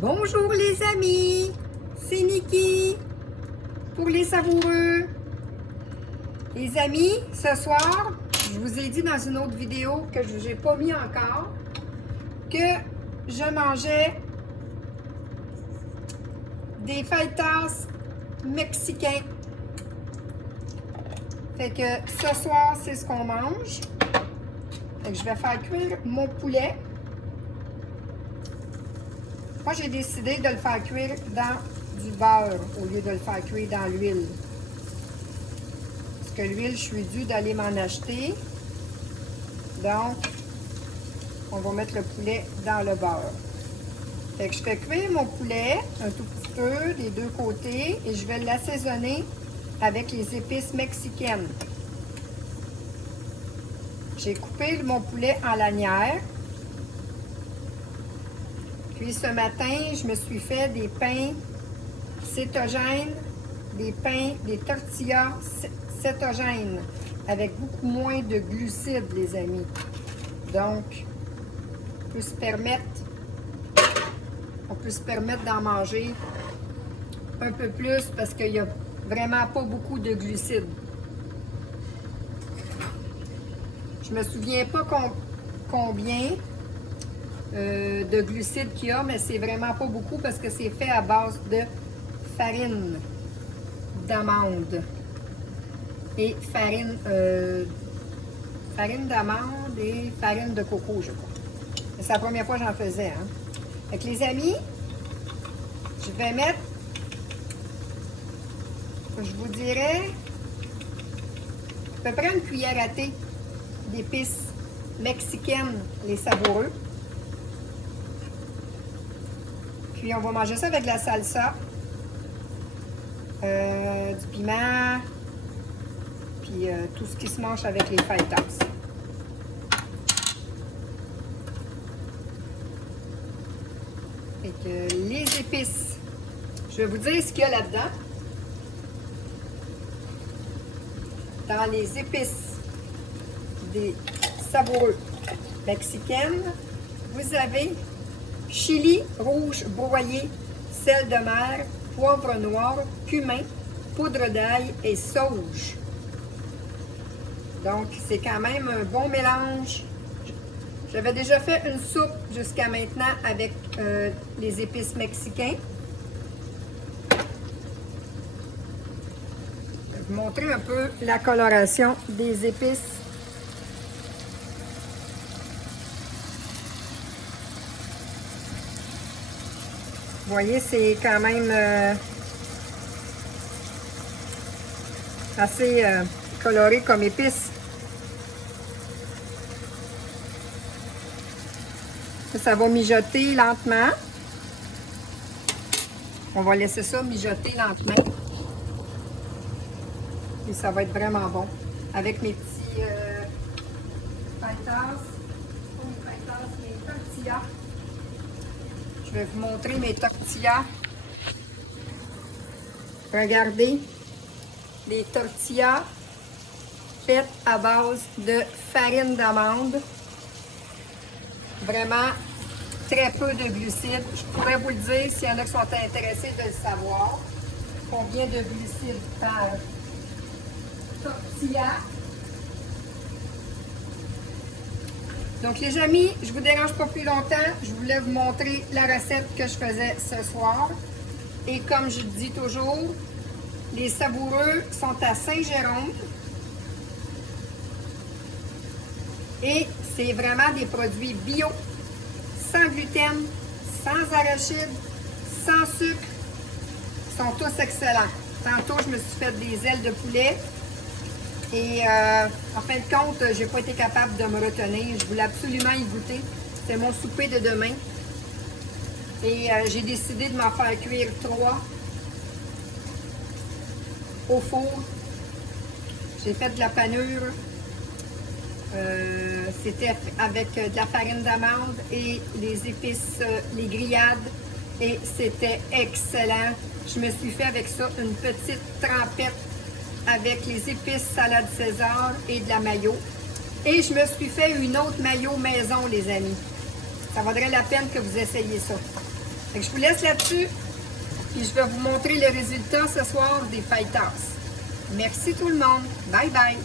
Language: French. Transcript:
Bonjour les amis, c'est Niki pour les savoureux. Les amis, ce soir, je vous ai dit dans une autre vidéo que je n'ai pas mis encore que je mangeais des fajitas mexicains. Fait que ce soir, c'est ce qu'on mange. Fait que je vais faire cuire mon poulet. Moi, j'ai décidé de le faire cuire dans du beurre au lieu de le faire cuire dans l'huile. Parce que l'huile, je suis due d'aller m'en acheter. Donc, on va mettre le poulet dans le beurre. Fait que je fais cuire mon poulet un tout petit peu des deux côtés et je vais l'assaisonner avec les épices mexicaines. J'ai coupé mon poulet en lanières. Puis ce matin, je me suis fait des pains cétogènes, des tortillas cétogènes avec beaucoup moins de glucides, les amis. Donc, on peut se permettre d'en manger un peu plus parce qu'il n'y a vraiment pas beaucoup de glucides. Je me souviens pas combien de glucides qu'il y a, mais c'est vraiment pas beaucoup parce que c'est fait à base de farine d'amande et farine d'amande et farine de coco, je crois. C'est la première fois que j'en faisais. Hein? Fait que les amis, je vais mettre, je vous dirais, à peu près une cuillère à thé d'épices mexicaines, les savoureux. Puis on va manger ça avec de la salsa, du piment, puis tout ce qui se mange avec les fajitas. Fait que les épices, je vais vous dire ce qu'il y a là-dedans. Dans les épices des savoureux mexicaines, vous avez chili rouge broyé, sel de mer, poivre noir, cumin, poudre d'ail et sauge. Donc, c'est quand même un bon mélange. J'avais déjà fait une soupe jusqu'à maintenant avec les épices mexicains. Je vais vous montrer un peu la coloration des épices. Vous voyez, c'est quand même assez coloré comme épices. Ça va mijoter lentement. On va laisser ça mijoter lentement. Et ça va être vraiment bon. Avec mes petits fajitas, mes tortillas. Je vais vous montrer mes tortillas. Regardez, les tortillas faites à base de farine d'amande. Vraiment très peu de glucides. Je pourrais vous le dire s'il y en a qui sont intéressés de le savoir. Combien de glucides par tortilla. Donc les amis, je ne vous dérange pas plus longtemps. Je voulais vous montrer la recette que je faisais ce soir. Et comme je dis toujours, les savoureux sont à Saint-Jérôme. Et c'est vraiment des produits bio, sans gluten, sans arachide, sans sucre. Ils sont tous excellents. Tantôt, je me suis fait des ailes de poulet. Et en fin de compte, je n'ai pas été capable de me retenir. Je voulais absolument y goûter. C'est mon souper de demain. Et j'ai décidé de m'en faire cuire 3 au four. J'ai fait de la panure. C'était avec de la farine d'amande et les épices, les grillades. Et c'était excellent. Je me suis fait avec ça une petite trempette avec les épices salade César et de la mayo. Et je me suis fait une autre mayo maison, les amis. Ça vaudrait la peine que vous essayiez ça. Fait que je vous laisse là-dessus. Puis je vais vous montrer le résultat ce soir des fajitas. Merci tout le monde. Bye bye.